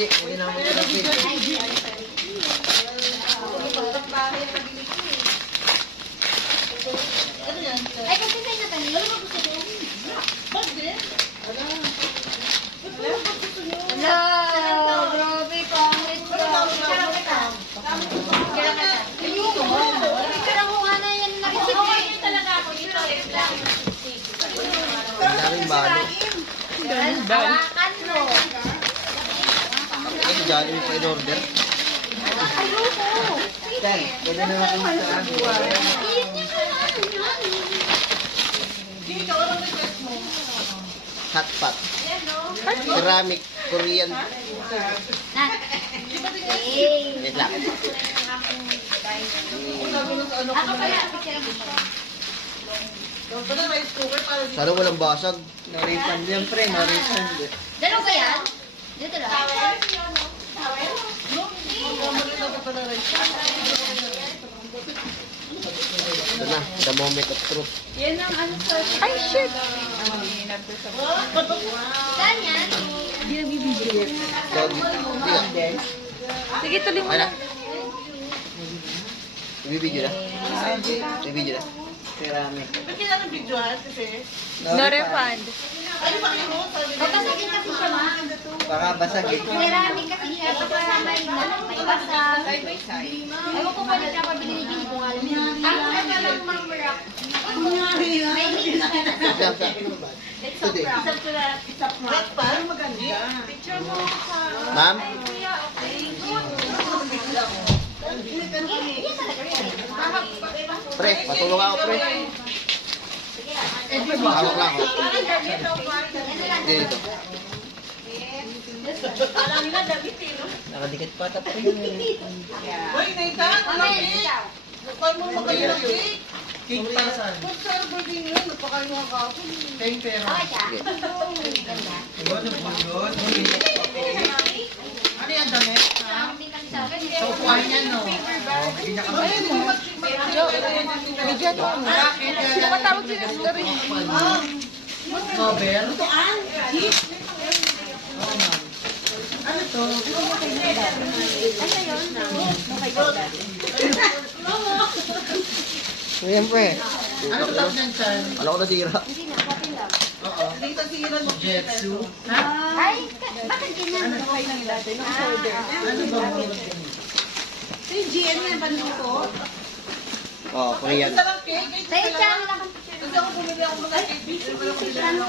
G, hindi na ako G. Ay, kasi sa'yo na tayo. Ano ba gusto ko? Bakit? Hello! Grabe, pangit ka. Picture ako nga na yan na-receive eh. Talaga ako dito. Ang daming balo. Hawakan mo. Kasi Jollibee pa in-order. Ayoko. Dan, pwede na ako sa hot pot. Ceramic, Korean. Wait lang. Ako pala, picture mo. Sana walang basag. No-refund yan, pre. No-refund. Dalawa ba yan? Dito lang. Ito na, the moment of truth. Yan ang ano sa... Ay, shit! Saan yan? Doggy. Hindi ka. Sige, tuloy mo Ay na. na. Ibibidyo na. Ibibidyo na. Ceramic. No refund. Babasagin kasi siya, ma. Baka basagin. Ceramic kasi siya. Baka may basag. Ewan ko pala siya pabili ni Jimmy kung alam niya. Ang ano lang, Ma'am Rock. May mix ka na. Today. Parang maganda. Ma'am? Pre, patulong ako, pre. Hawak lang ako. Dito. Nakadikit pa tapos yun. Uy, Nathan! Huwag mo magaling ng cake. Cake para saan? Huwag sa birthday nyo, napakain mo ang kapon. Cake pero. Okay siya. Ganda. Ano yan, damit? Hindi kami sa akin. Kukuhain yan, no? Ayun mo. Bigyan mo. Nakatawag si Nestor rin. Cover? Ano to? Ayan, pre. Ano tawag yan, Chan? Alam ko nasira. Hindi na, copy lang. Oo. Dito siran mo. Jetsu? Ay, bakit ganyan? Ano ba mo? Ito yung GN yan, panuto? Oh, Korean. Ito lang cake. Sa'yo siya, wala kang picture. Kasi ako bumili ako mga cake. Ano,